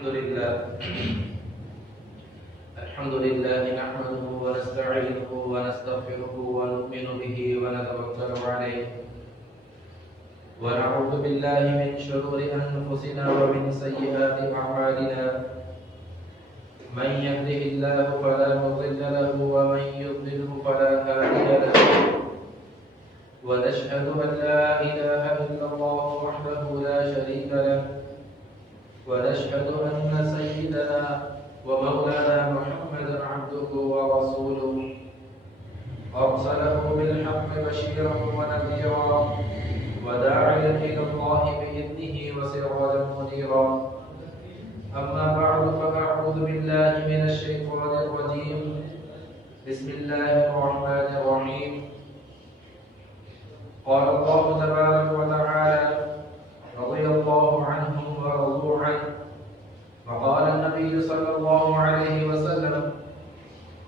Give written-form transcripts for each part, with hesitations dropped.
الحمد لله نحمده ونستعينه ونستغفره ونؤمن به ونتوكل عليه ونعوذ بالله من شرور أنفسنا ومن سيئات أعمالنا من يهده الله فلا مضل له ومن يضلله فلا هادي له ونشهد أن لا إله إلا الله وحده لا شريك له ونشهد أن سيدنا ومولانا محمدا عبده ورسوله أرسله بالحق بشيرا ونذيرا وداعيا إلى الله بإذنه وسراجا منيرا أما بعد فأعوذ بالله من الشيطان الرجيم بسم الله الرحمن الرحيم قال الله تبارك وتعالى رضي الله عنهم ورضوا عنه وقال النبي صلى الله عليه وسلم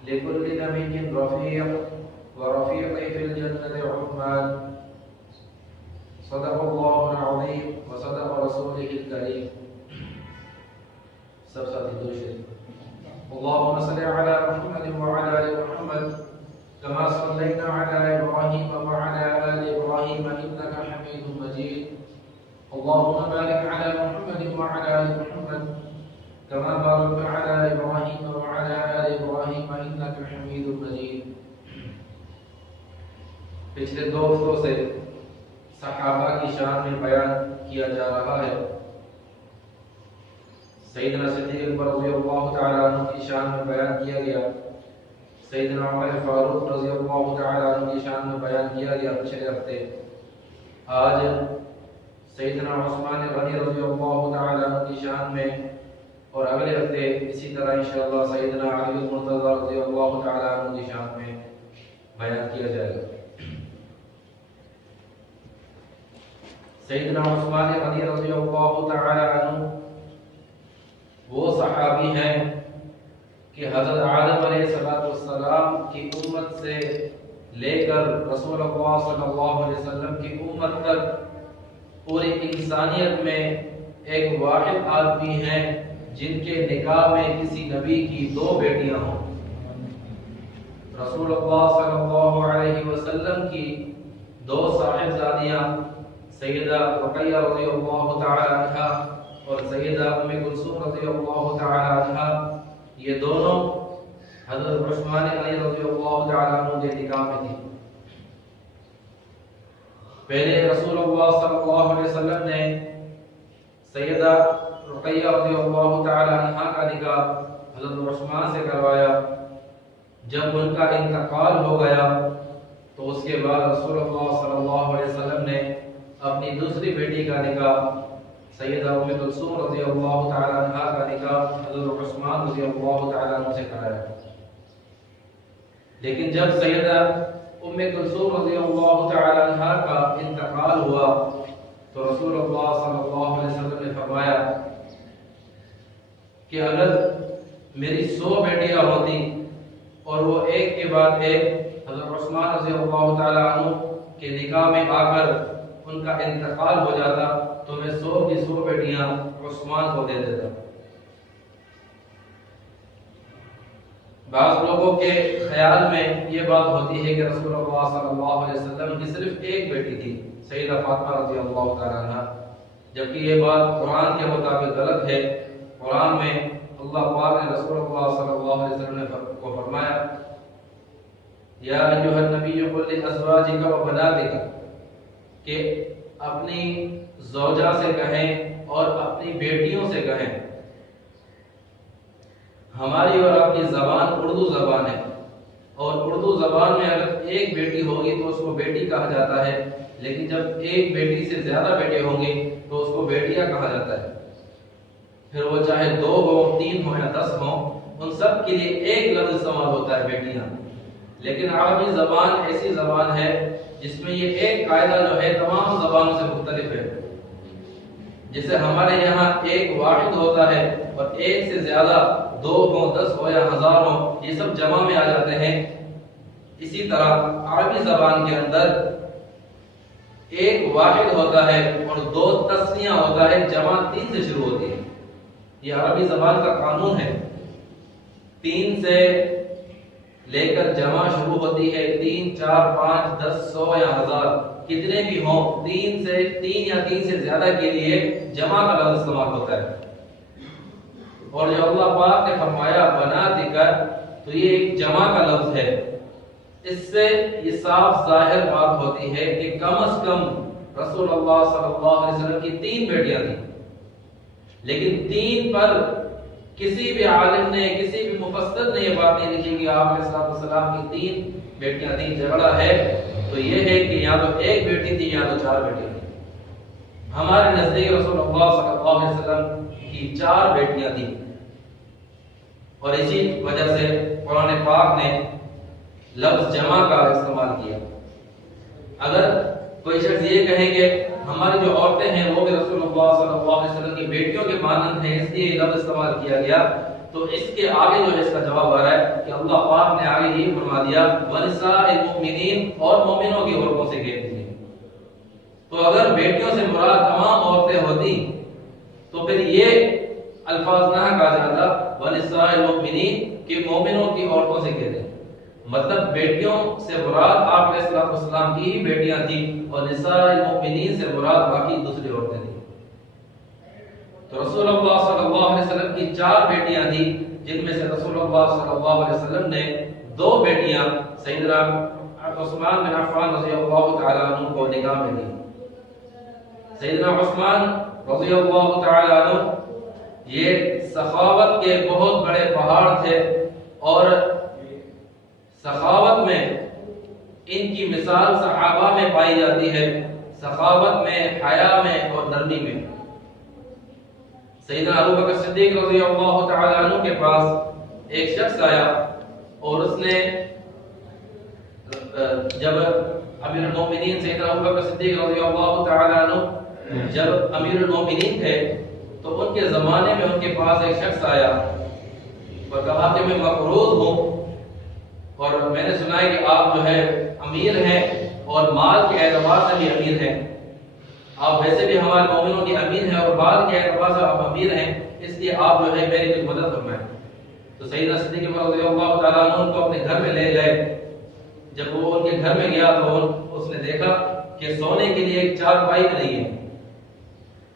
لكل نبي رفيق ورفيقي في الجنة عثمان صدق الله العظيم وصدق رسوله الكريم سب ساتھی درود شریف اللهم صل على محمد وعلى آل محمد كما صليت على إبراهيم وعلى آل إبراهيم إنك حميد مجيد اللهم بارك على محمد وعلى آل محمد كما باركت على إبراهيم وعلى آل إبراهيم إنك حميد مجيد. پچھلے دو ہفتوں سے صحابہ کی شان میں بیان کیا جا رہا ہے. سیدنا صدیق اکبر رضی اللہ تعالی عنہ کی شان میں بیان کیا گیا, سیدنا عمر فاروق رضی اللہ تعالی عنہ کی شان میں بیان کیا گیا پچھلے ہفتے. آج سیدنا عثمان غنی رضی اللہ تعالی عنہ کی شان میں اور اگلے ہفتے اسی طرح انشاءاللہ سیدنا علی المرتضی رضی اللہ تعالی عنہ کی شان میں بیان کیا جائے گا. سیدنا عثمان غنی رضی اللہ تعالی عنہ وہ صحابی ہیں کہ حضرت آدم علیہ السلام کی امت سے لے کر رسول اللہ صلی اللہ علیہ وسلم کی امت تک پوری انسانیت میں ایک واحد آدمی ہیں جن کے نکاح میں کسی نبی کی دو بیٹیاں ہوں. رسول اللہ صلی اللہ علیہ وسلم کی دو صاحبزادیاں سیدہ رقیہ رضی اللہ تعالی عنہا اور سیدہ ام کلثوم رضی اللہ تعالی عنہا, یہ دونوں حضرت عثمان غنی رضی اللہ تعالی عنہ کے نکاح میں تھی. پہلے رسول اللہ صلی اللہ علیہ وسلم نے سیدہ رقیہ رضی اللہ تعالی عنہا کا نکاح حضرت عثمان سے کروایا. جب ان کا انتقال ہو گیا تو اس کے بعد رسول اللہ صلی اللہ علیہ وسلم نے اپنی دوسری بیٹی کا نکاح سیدہ ام کلثوم رضی اللہ تعالی عنہا کا نکاح حضرت عثمان رضی اللہ تعالی عنہ سے کرایا. لیکن جب سیدہ ام کلثوم رضی اللہ تعالی عنہا کا انتقال ہوا تو رسول اللہ صلی اللہ علیہ وسلم نے فرمایا کہ اگر میری 100 بیٹیاں ہوتی اور وہ ایک کے بعد ایک حضرت عثمان رضی اللہ تعالی عنہ کے نکاح میں آ کر ان کا انتقال ہو جاتا تو میں 100 کی 100 بیٹیاں عثمان کو دے دیتا. بعض لوگوں کے خیال میں یہ بات ہوتی ہے کہ رسول اللہ صلی اللہ علیہ وسلم کی صرف ایک بیٹی تھی سیدہ فاطمہ رضی اللہ تعالی عنہا, جبکہ یہ بات قرآن کے مطابق غلط ہے. قرآن میں اللہ پاک نے رسول اللہ صلی اللہ علیہ وسلم کو فرمایا یا ایھا النبی قل لازواجک و بناتک, کہ اپنی زوجہ سے کہیں اور اپنی بیٹیوں سے کہیں. ہماری اور آپ کی زبان اردو زبان ہے اور اردو زبان میں اگر ایک بیٹی ہوگی تو اس کو بیٹی کہا جاتا ہے, لیکن جب ایک بیٹی سے زیادہ بیٹے ہوں گے تو اس کو بیٹیاں کہا جاتا ہے. پھر وہ چاہے 2 ہو 3 ہو یا 10 ہو, ان سب کے لیے ایک لفظ استعمال ہوتا ہے بیٹیاں. لیکن عربی زبان ایسی زبان ہے جس میں یہ ایک قاعدہ جو ہے تمام زبانوں سے مختلف ہے. جیسے ہمارے یہاں ایک واحد ہوتا ہے اور ایک سے زیادہ 2 ہو 10 ہو یا 1000 ہو یہ سب جمع میں آ جاتے ہیں. اسی طرح عربی زبان کے اندر ایک واحد ہوتا ہے اور 2 تسنیہ ہوتا ہے, جمع 3 سے شروع ہوتی ہے. یہ عربی زبان کا قانون ہے. 3 سے لے کر جمع شروع ہوتی ہے. 3 4 5 10 100 یا 1000 کتنے بھی ہوں، 3 یا 3 سے زیادہ کے لیے جمع کا لفظ استعمال ہوتا ہے. اور جو اللہ پاک نے فرمایا بناتک، تو یہ ایک جمع کا لفظ ہے. اس سے یہ صاف ظاہر بات ہوتی ہے کہ کم از کم رسول اللہ صلی اللہ علیہ وسلم کی 3 بیٹیاں تھیں. لیکن 3 پر کسی بھی عالم نے، کسی بھی مفسر نے یہ بات نہیں لکھی کہ آپ علیہ السلام کی 3 بیٹیاں تھیں. جھگڑا ہے تو یہ ہے کہ یا تو ایک بیٹی تھی یا تو 4 بیٹیاں تھیں. ہمارے نزدیک رسول اللہ صلی اللہ علیہ وسلم کی 4 بیٹیاں تھیں. اور اسی وجہ سے قرآن پاک نے لفظ جمع کا استعمال کیا. اگر کوئی شخص یہ کہیں کہ ہماری جو عورتیں ہیں وہ بھی رسول اللہ صلی اللہ علیہ وسلم کی بیٹیوں کے مانند ہیں، اس لیے یہ لفظ استعمال کیا گیا، تو اس کے آگے جو ہے اس کا جواب آ رہا ہے کہ اللہ پاک نے آگے یہ فرما دیا وَنِسَاءِ الْمُؤْمِنِينَ، اور مومنوں کی عورتوں سے کہہ دیجیے. تو اگر بیٹیوں سے مراد تمام عورتیں ہوتی تو پھر یہ الفاظ نہ کہا جاتا وَنِسَاءِ الْمُؤْمِنِينَ کہ مومنوں کی عورتوں سے کہہ دیں. مطلب بیٹیوں سے مراد آپ علیہ السلام کی ہی بیٹیاں تھیں اور نساء المؤمنین سے مراد باقی دوسری عورتیں تھیں. تو رسول اللہ صلی اللہ علیہ وسلم کی 4 بیٹیاں تھیں، جن میں سے رسول اللہ صلی اللہ علیہ وسلم نے 2 بیٹیاں سیدنا عثمان بن عفان رضی اللہ تعالی عنہ کو نکاح میں دی. سیدنا عثمان رضی اللہ تعالی عنہ یہ سخاوت کے بہت بڑے پہاڑ تھے، اور سخاوت میں ان کی مثال صحابہ میں پائی جاتی ہے. سخاوت میں، حیا میں اور نرمی میں. سیدنا ابو بکر صدیق رضی اللہ تعالی عنہ کے پاس ایک شخص آیا اور اس نے جب امیر المومنین سیدنا ابو بکر صدیق رضی اللہ تعالی عنہ جب امیر المومنین تھے تو ان کے زمانے میں ان کے پاس ایک شخص آیا اور کہا کہ میں مقروض ہوں اور میں نے سنا ہے کہ آپ جو ہے امیر ہیں اور مال کے اعتبار سے بھی امیر ہیں. آپ ویسے بھی ہمارے مومنوں کے امیر ہیں اور مال کے اعتبار سے آپ امیر ہیں، اس لیے آپ جو ہے میری کچھ مدد فرمائیں. تو سیدنا صدیق رضی اللہ تعالیٰ عنہ ان کو اپنے گھر میں لے گئے. جب وہ ان کے گھر میں گیا تو اس نے دیکھا کہ سونے کے لیے ایک چارپائی نہیں ہے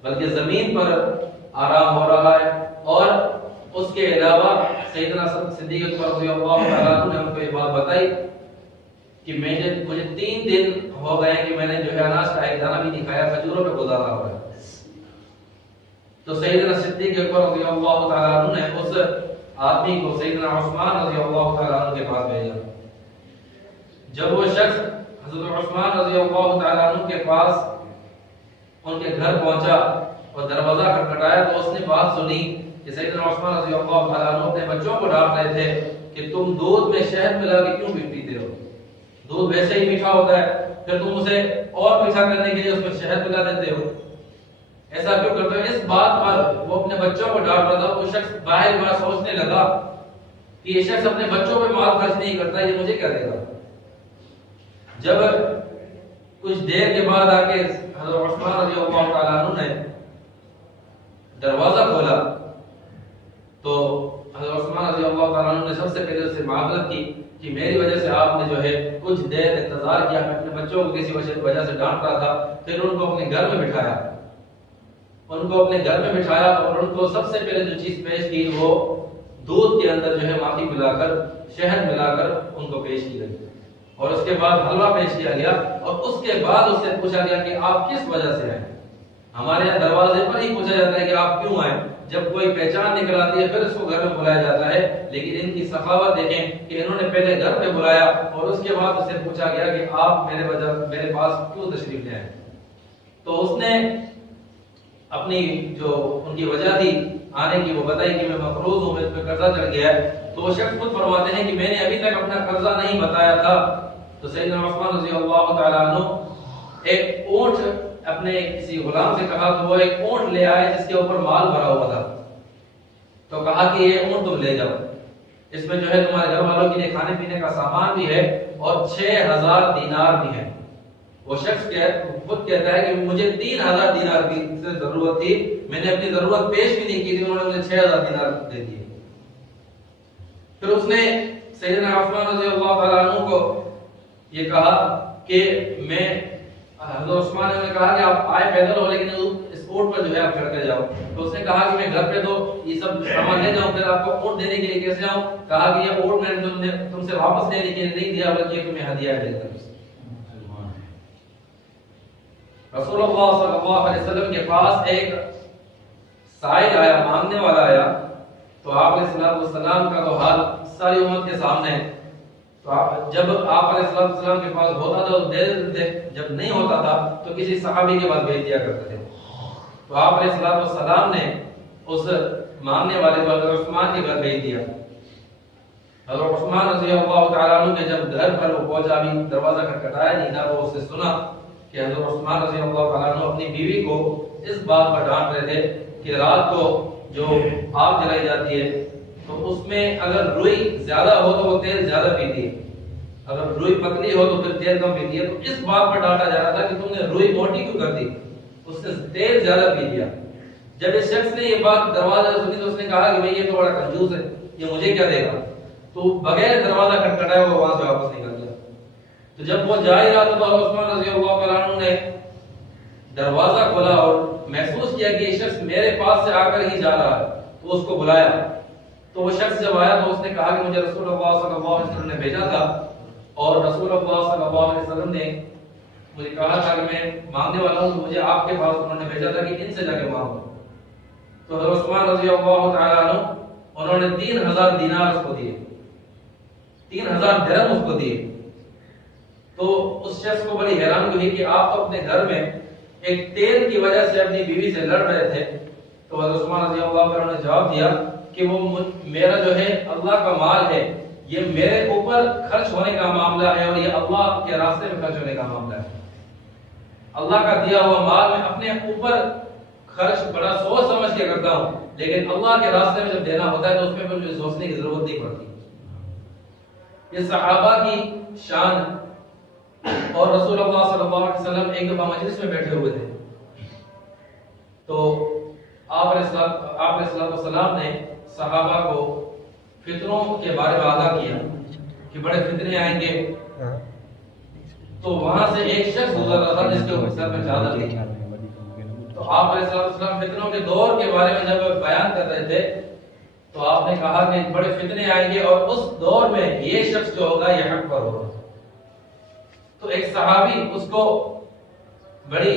بلکہ زمین پر آرام ہو رہا ہے. اور اس کے علاوہ سیدنا صدیق رضی اللہ تعالیٰ عنہ نے ان کو یہ بات بتائی کہ مجھے 3 دن ہو گئے کہ میں نے جو ہے اناج کا ایک دانہ بھی نہیں کھایا، کھجوروں پہ گزارا ہوا ہے. تو سیدنا صدیق رضی اللہ تعالیٰ عنہ نے اس آدمی کو سیدنا عثمان رضی اللہ تعالیٰ عنہ کے پاس بھیجا. جب وہ شخص حضرت عثمان رضی اللہ تعالیٰ عنہ کے پاس ان کے گھر پہنچا اور دروازہ کھٹکھٹایا تو اس نے بات سنی کہ سیدنا عثمان رضی اللہ تعالیٰ عنہ اپنے بچوں کو ڈانٹ رہے تھے کہ تم دودھ میں شہد ملا کے کیوں پیتے ہو؟ دودھ ویسے ہی میٹھا ہوتا ہے، پھر تم اسے اور میٹھا کرنے کے لیے اس میں شہد ملا دیتے ہو، ایسا کیوں کرتے ہو؟ اس بات پر وہ اپنے بچوں کو ڈانٹ رہا تھا. وہ شخص باہر بار سوچنے لگا کہ یہ شخص اپنے بچوں پہ مال خرچ نہیں کرتا، یہ مجھے کیا دے گا. جب کچھ دیر کے بعد آ کے حضرت عثمان رضی اللہ تعالیٰ عنہ نے دروازہ کھولا تو حضرت عثمان رضی اللہ تعالیٰ عنہ نے سب سے پہلے اس سے معذرت کی کہ میری وجہ سے آپ نے جو ہے کچھ دیر انتظار کیا، میں اپنے بچوں کو کسی وجہ سے ڈانٹ رہا تھا. پھر ان کو اپنے گھر میں بٹھایا، اور ان کو سب سے پہلے جو چیز پیش کی وہ دودھ کے اندر جو ہے ماکھی ملا کر، شہد ملا کر ان کو پیش کی گئی. اور اس کے بعد حلوہ پیش کیا گیا اور اس کے بعد اس سے پوچھا گیا کہ آپ کس وجہ سے آئے. ہمارے یہاں دروازے پر ہی پوچھا جاتا ہے کہ آپ کیوں آئے، جب کوئی پہچان نکل آتی ہے پھر اس کو گھر میں بلایا جاتا ہے. لیکن ان کی سخاوت دیکھیں کہ انہوں نے پہلے گھر میں بلایا اور اس کے بعد اس سے پوچھا گیا کہ آپ میرے پاس کیوں تشریف لے آئے. تو اس نے اپنی جو ان کی وجہ تھی آنے کی وہ بتائی کہ میں مقروض ہوں، مجھ پہ قرضہ چڑھ گیا ہے. تو وہ شخص خود فرماتے ہیں کہ میں نے ابھی تک اپنا قرضہ نہیں بتایا تھا. تو سیدنا عثمان رضی اللہ تعالیٰ عنہ ایک اونٹ اپنے کسی غلام سے کہا کہ وہ ایک اونٹ لے آئے جس کے اوپر مال بھرا ہوا تھا. تو کہا کہ یہ اونٹ تم لے جاؤ، اس میں جو ہے تمہارے گھر والوں کے لیے کھانے پینے کا سامان بھی ہے اور 6000 دینار بھی ہے. وہ شخص خود کہتا ہے کہ مجھے 3000 دینار کی ضرورت تھی، میں نے اپنی ضرورت پیش بھی نہیں کی تھی، انہوں نے مجھے 6000 دینار دے دیے۔ پھر اس نے سیدنا عثمان رضی اللہ تعالیٰ عنہ کو یہ کہا کہ میں، حضرت عثمان نے کہا کہ آپ آئے پیدل ہو لیکن اس اونٹ پر جو ہے آپ چڑھتے جاؤ، تو اس نے کہا کہ میں گھر پہ تو یہ سب سامان لے جاؤں، پھر آپ کو اونٹ دینے کے لیے کیسے آؤں؟ کہا کہ یہ اونٹ میں نے تم سے واپس لینے کے لیے نہیں دیا بلکہ تمہیں ہدیہ ہے میری طرف سے۔ رسول اللہ صلی اللہ علیہ وسلم کے پاس ایک سائل آیا، مانگنے والا آیا، تو آپ علیہ السلام کا تو حال ساری امت کے سامنے ہے۔ تو جب آپ علیہ السلام کے پاس ہوتا تھا تو دے دیتے تھے، جب نہیں ہوتا تھا تو کسی صحابی کے پاس بھیج دیا کرتے تھے۔ تو آپ علیہ السلام نے اس مانگنے والے کو حضرت عثمان کے گھر بھیج دیا۔ حضرت عثمان رضی اللہ تعالیٰ عنہ کے جب گھر پر وہ پہنچا، بھی دروازہ کھٹکھٹایا نہیں تھا، وہ اس سے سنا کہ حضرت عثمان رضی اللہ تعالیٰ عنہ اپنی بیوی کو اس بات پر ڈانٹ رہے تھے کہ رات کو جو آگ جلائی جاتی ہے تو اس میں اگر روئی زیادہ ہو تو وہ تیل زیادہ پیتی ہے، اگر روئی پتلی ہو تو پھر تیل کم پیتی ہے۔ تو اس بات پر ڈانٹا جا رہا تھا کہ تم نے روئی موٹی کیوں کر دی، اس نے تیل زیادہ پی لیا۔ جب اس شخص نے یہ بات دروازہ سے سنی تو اس نے کہا کہ بھئی یہ تو بڑا کنجوس ہے، یہ مجھے کیا دے گا، تو بغیر دروازہ کھٹکھٹائے وہ وہاں سے واپس نکل گیا۔ تو جب وہ جا ہی رہا تھا تو عثمان رضی اللہ تعالیٰ عنہ نے دروازہ کھولا اور محسوس کیا کہ یہ شخص میرے پاس سے آ کر ہی جا رہا ہے، تو اس کو بلایا۔ تو وہ شخص جب آیا تو اس نے کہا کہ مجھے رسول اللہ صلی اللہ علیہ وسلم نے بھیجا تھا، اور رسول اللہ صلی اللہ علیہ وسلم نے مجھے کہا تھا کہ میں مانگنے والا ہوں، تو مجھے آپ کے پاس انہوں نے بھیجا تھا کہ ان سے جا کے مانگو۔ تو حضرت عثمان رضی اللہ تعالیٰ عنہ انہوں نے 3000 دینار اس کو دیے، 3000 درہم اس کو دیے۔ تو اس شخص کو بڑی حیرانی ہوئی کہ آپ تو اپنے گھر میں ایک تیل کی وجہ سے اپنی بیوی سے لڑ رہے تھے۔ تو حضرت عثمان رضی اللہ عنہ نے جواب دیا کہ وہ میرا جو ہے اللہ کا مال ہے، یہ میرے اوپر خرچ ہونے کا معاملہ ہے اور یہ اللہ کے راستے میں خرچ ہونے کا معاملہ ہے۔ اللہ کا دیا ہوا مال میں اپنے اوپر خرچ بڑا سوچ سمجھ کے کرتا ہوں، لیکن اللہ کے راستے میں جب دینا ہوتا ہے تو اس میں مجھے سوچنے کی ضرورت نہیں پڑتی۔ یہ صحابہ کی شان۔ اور رسول اللہ صلی اللہ علیہ وسلم ایک دفعہ مجلس میں بیٹھے ہوئے تھے، تو آپ علیہ السلام نے صحابہ کو فتنوں کے بارے میں آگاہ کیا کہ بڑے فتنے آئیں گے۔ تو وہاں سے ایک شخص گزر رہا تھا جس کے سر میں چادر تھی، تو آپ علیہ السلام فتنوں کے دور کے بارے میں جب بیان کر رہے تھے تو آپ نے کہا کہ بڑے فتنے آئیں گے اور اس دور میں یہ شخص جو ہوگا یہ حق پر ہوگا۔ تو ایک صحابی اس کو بڑی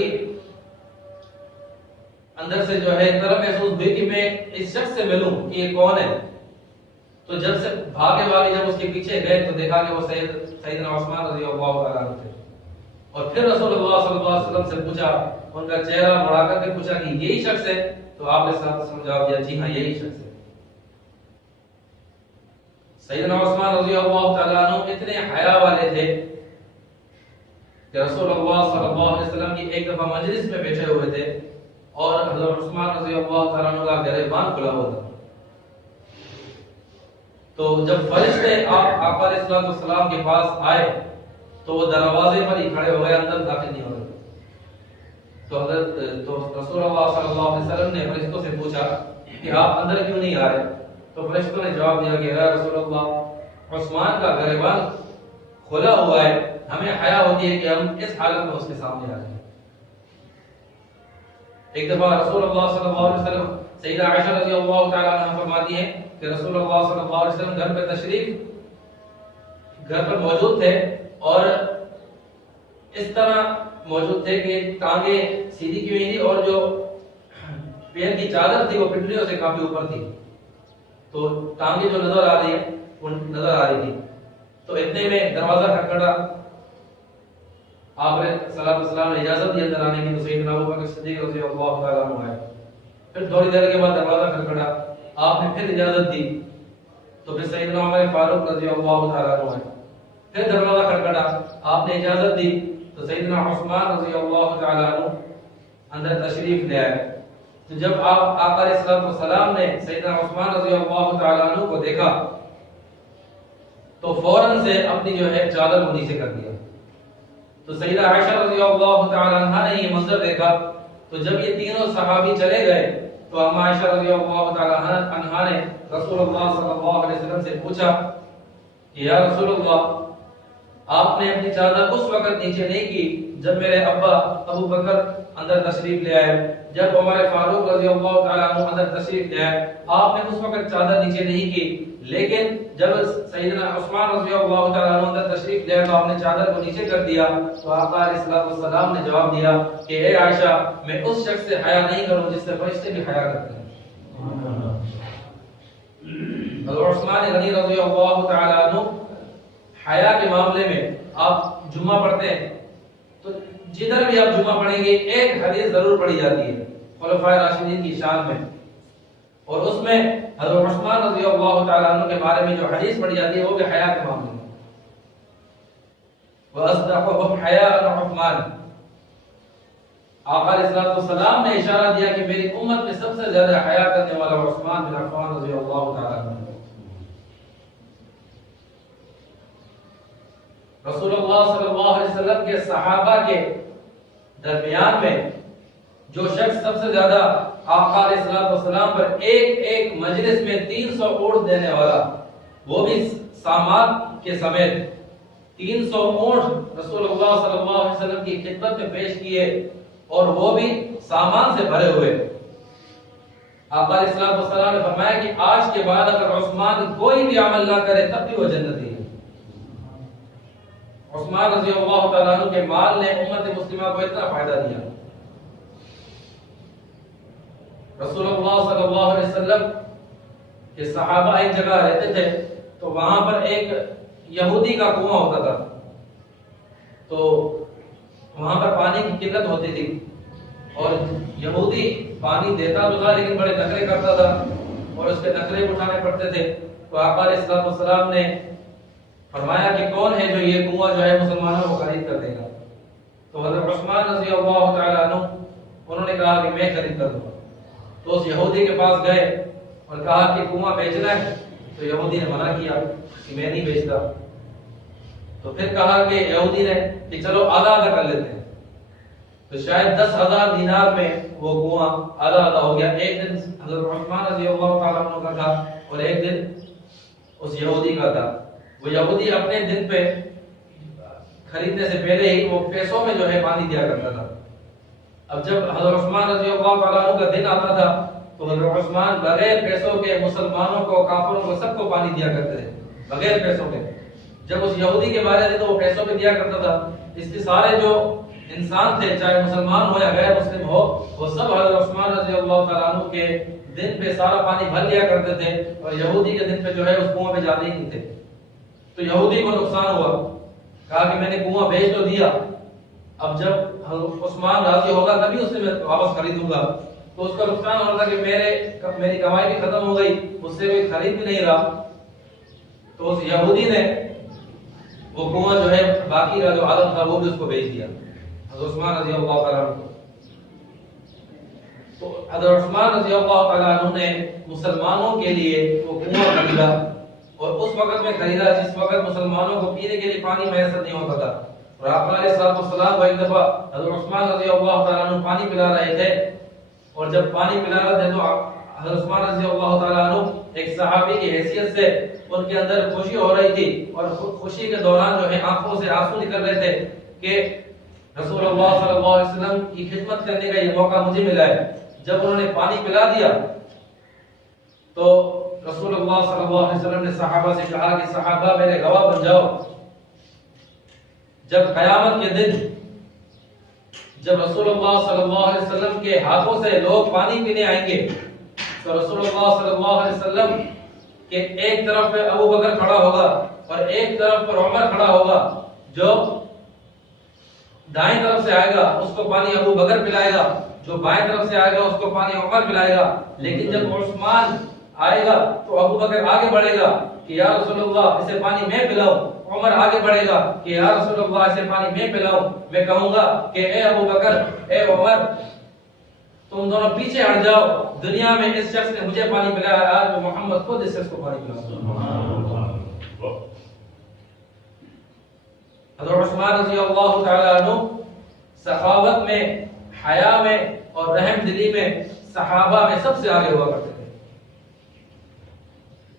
اندر سے جو ہے طرح محسوس ہوئی کہ میں اس شخص سے ملوں کہ یہ کون ہے۔ تو جب سے بھاگے جب اس کے پیچھے گئے تو دیکھا کہ وہ سیدنا عثمان رضی اللہ تعالیٰ عنہ تھے۔ اور پھر رسول اللہ صلی اللہ علیہ وسلم سے پوچھا، ان کا چہرہ بڑھا کر کے پوچھا کہ یہی شخص ہے؟ تو آپ نے جواب دیا جی ہاں یہی شخص ہے۔ سیدنا عثمان رضی اللہ تعالیٰ عنہ اتنے حیا والے تھے کہ رسول اللہ صلی اللہ علیہ وسلم کی ایک دفعہ مجلس میں بیٹھے ہوئے تھے اور حضرت عثمان رضی اللہ تعالیٰ عنہ کا گریبان کھلا ہوا تھا۔ تو جب فرشتے آقا علیہ السلام کے پاس آئے تو وہ دروازے پر ہی کھڑے ہو گئے، اندر داخل نہیں ہو رہے۔ تو رسول اللہ صلی اللہ علیہ وسلم نے فرشتوں سے پوچھا کہ آپ اندر کیوں نہیں آ رہے؟ تو فرشتوں نے جواب دیا کہ اے رسول اللہ، عثمان کا گریبان کھلا ہوا ہے، ہمیں حیا ہوتی ہے کہ ہم اس حالت میں اس کے سامنے آ جائیں۔ ایک دفعہ رسول اللہ صلی اللہ علیہ وسلم، سیدہ عائشہ رضی اللہ تعالیٰ عنہ فرماتی ہیں کہ رسول اللہ صلی اللہ علیہ وسلم گھر پر موجود تھے اور اس طرح موجود تھے کہ ٹانگیں سیدھی کی ہوئی تھی اور جو پیر کی چادر تھی وہ پنڈلیوں سے کافی اوپر تھی، تو ٹانگیں جو نظر آ رہی ہے وہ نظر آ رہی تھی۔ تو اتنے میں دروازہ کھٹکھٹا، آپ نے صلی اللہ علیہ وسلم نے اجازت دی اندر آنے کی، تو سیدنا ابو بکر صدیق رضی اللہ تعالیٰ عنہ آئے۔ پھر تھوڑی دیر کے بعد دروازہ کھٹکھٹا، آپ نے پھر اجازت دی، تو پھر سیدنا عمر فاروق رضی اللہ تعالیٰ عنہ آئے۔ پھر دروازہ کھٹکھٹا، آپ نے اجازت دی، تو سیدنا عثمان رضی اللہ تعالیٰ عنہ اندر تشریف لے آئے۔ تو جب آقا علیہ السلام نے سیدنا عثمان رضی اللہ تعالیٰ عنہ کو دیکھا تو فوراً سے اپنی جو ہے چادر کو نیچے کر دیا۔ تو سیدہ عائشہ رضی اللہ تعالی عنہا نے یہ منظر دیکھا، تو جب یہ تینوں صحابی چلے گئے تو اما عائشہ رضی اللہ تعالی عنہا نے رسول اللہ صلی اللہ علیہ وسلم سے پوچھا کہ یا رسول اللہ، آپ نے اپنی چادر اس وقت نیچے نہیں کی جب میرے ابا ابو بکر اندر تشریف لے آئے، جب عمر فاروق رضی اللہ تعالی عنہ اندر تشریف لے آئے، آپ نے اس وقت چادر نیچے نہیں کی، لیکن جب سیدنا عثمان رضی اللہ تعالی عنہ اندر تشریف لے آئے تو آپ نے چادر کو نیچے کر دیا۔ تو آقا علیہ الصلوۃ والسلام نے جواب دیا کہ اے عائشہ، میں اس شخص سے حیا نہیں کروں جس سے فرشتے بھی حیا کرتے ہیں۔ حضرت عثمان غنی رضی اللہ تعالی عنہ حیا کے معاملے میں آپ جمعہ پڑھتے ہیں تو جدھر بھی آپ جمعہ پڑھیں گے ایک حدیث ضرور پڑھی جاتی ہے خلفائے راشدین کی شان میں، اور اس میں حضرت عثمان رضی اللہ تعالی عنہ کے بارے میں جو حدیث پڑھی جاتی ہے وہ بھی حیا کے معاملے میں، وَأَصْدَقُهُمْ حَيَاءً عُثْمَانَ۔ آقا علیہ الصلوۃ والسلام نے اشارہ دیا کہ میری امت میں سب سے زیادہ حیا کرنے والا عثمان بن عفان رضی اللہ تعالی عنہ۔ رسول اللہ صلی اللہ علیہ وسلم کے صحابہ کے درمیان میں جو شخص سب سے زیادہ آقا علیہ الصلوۃ والسلام پر ایک مجلس میں 300 اونٹ دینے والا، وہ بھی سامان کے سمیت 300 اونٹ رسول اللہ صلی اللہ علیہ وسلم کی خدمت میں پیش کیے، اور وہ بھی سامان سے بھرے ہوئے۔ آقا علیہ الصلوۃ والسلام نے فرمایا کہ آج کے بعد اگر عثمان کوئی بھی عمل نہ کرے تب بھی وہ جنتی ہے۔ عثمان رضی اللہ تعالیٰ عنہ کے مال نے امت مسلمہ کو اتنا فائدہ دیا۔ رسول اللہ صلی اللہ علیہ وسلم کے صحابہ ایک جگہ رہتے تھے تو وہاں پر ایک یہودی کا کنواں ہوتا تھا، تو وہاں پر پانی کی قلت ہوتی تھی، اور یہودی پانی دیتا تو تھا لیکن بڑے نخرے کرتا تھا اور اس کے نخرے اٹھانے پڑتے تھے۔ تو آقا علیہ الصلوۃ والسلام نے فرمایا کہ کون ہے جو یہ کنواں جو ہے مسلمانوں کو خرید کر دے گا؟ تو حضرت عثمان رضی اللہ تعالی عنہ انہوں نے کہا کہ میں خرید کر دوں گا۔ تو اس یہودی کے پاس گئے اور کہا کہ کنواں بیچنا ہے، تو یہودی نے منع کیا کہ میں نہیں بیچتا۔ تو پھر کہا کہ یہودی نے کہ چلو آدھا آدھا کر لیتے ہیں، تو شاید 10,000 دینار میں وہ کنواں آدھا آدھا ہو گیا۔ ایک دن حضرت عثمان رضی اللہ تعالیٰ عنہ کا تھا اور ایک دن اس یہودی کا تھا۔ وہ یہودی اپنے دن پہ خریدنے سے پہلے ہی وہ پیسوں میں جو ہے پانی دیا کرتا تھا۔ اب جب حضرت عثمان رضی اللہ تعالیٰ عنہ کا دن آتا تھا تو حضرت عثمان بغیر پیسوں کے مسلمانوں کو، کافروں کو، سب کو پانی دیا کرتے تھے بغیر پیسوں کے۔ جب اس یہودی کے بارے میں تو وہ پیسوں پہ دیا کرتا تھا، اس کے سارے جو انسان تھے چاہے مسلمان ہو یا غیر مسلم ہو، وہ سب حضرت عثمان رضی اللہ تعالیٰ عنہ کے دن پہ سارا پانی بھر لیا کرتے تھے، اور یہودی کے دن پہ جو ہے اس کنویں پہ جاتے ہی نہیں تھے۔ تو یہودی کو نقصان ہوا، کہا کہ میں نے کنواں بیچ تو دیا، اب جب حضرت عثمان راضی ہوگا تبھی اس سے میں واپس خریدوں گا۔ تو اس کا نقصان ہو رہا تھا کہ میری کمائی بھی ختم ہو گئی، اس سے بھی خرید بھی نہیں رہا۔ تو اس یہودی نے وہ کنواں جو ہے باقی کا جو عالم تھا وہ بھی اس کو بیچ دیا حضرت عثمان رضی اللہ تعالیٰ عنہ۔ تو حضرت عثمان رضی اللہ تعالیٰ عنہ نے مسلمانوں کے لیے وہ کنواں خریدا، اور اس وقت میں خریدا جس وقت مسلمانوں کو پینے کے لیے پانی میسر نہیں ہوتا تھا۔ اور آپ علیہ الصلوۃ والسلام کو ایک دفعہ حضرت عثمان رضی اللہ تعالیٰ عنہ پانی پلا رہے تھے، اور جب پانی پلا رہے تھے تو حضرت عثمان رضی اللہ تعالیٰ عنہ ایک صحابی کی حیثیت سے ان کے اندر خوشی ہو رہی تھی، اور خوشی کے دوران جو ہے آنکھوں سے آنسو نکل رہے تھے کہ رسول اللہ صلی اللہ علیہ وسلم کی خدمت کرنے کا یہ موقع مجھے ملا ہے۔ جب انہوں نے پانی پلا دیا تو رسول اللہ صلی اللہ علیہ وسلم نے صحابہ سے کہا کہ صحابہ میرے گواہ بن جاؤ، جب قیامت کے دن جب رسول اللہ صلی اللہ علیہ وسلم کے ہاتھوں سے لوگ پانی پینے آئیں گے تو رسول اللہ صلی اللہ علیہ وسلم کے ایک طرف پہ ابو بکر کھڑا ہوگا اور ایک طرف پر عمر کھڑا ہوگا، جو دائیں طرف سے آئے گا اس کو پانی ابو بکر پلائے گا، جو بائیں طرف سے آئے گا اس کو پانی عمر پلائے گا۔ لیکن جب عثمان آئے گا تو ابو بکر آگے بڑھے گا کہ یا رسول اللہ اسے پانی میں پلاؤں، عمر آگے بڑھے گا کہ یا رسول اللہ اسے پانی میں پلاؤں۔ میں کہوں گا کہ اے ابو بکر، اے عمر، تم دونوں پیچھے ہٹ جاؤ، دنیا میں اس شخص نے مجھے پانی پلایا، آج میں محمد خود اس شخص کو پانی پلاؤں۔ حضرت عثمان رضی اللہ تعالیٰ عنہ سخاوت میں، حیا میں اور رحم دلی میں صحابہ میں سب سے آگے ہوا کرتے تھے۔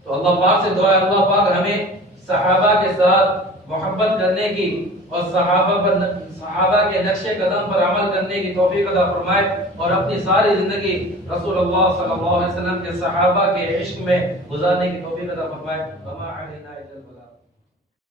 تو اللہ پاک سے دعا ہے اللہ پاک ہمیں صحابہ کے ساتھ محبت کرنے کی اور صحابہ کے نقش قدم پر عمل کرنے کی توفیق عطا فرمائے، اور اپنی ساری زندگی رسول اللہ صلی اللہ علیہ وسلم کے صحابہ کے عشق میں گزارنے کی توفیق عطا فرمائے۔ وما علینا الا البلاغ۔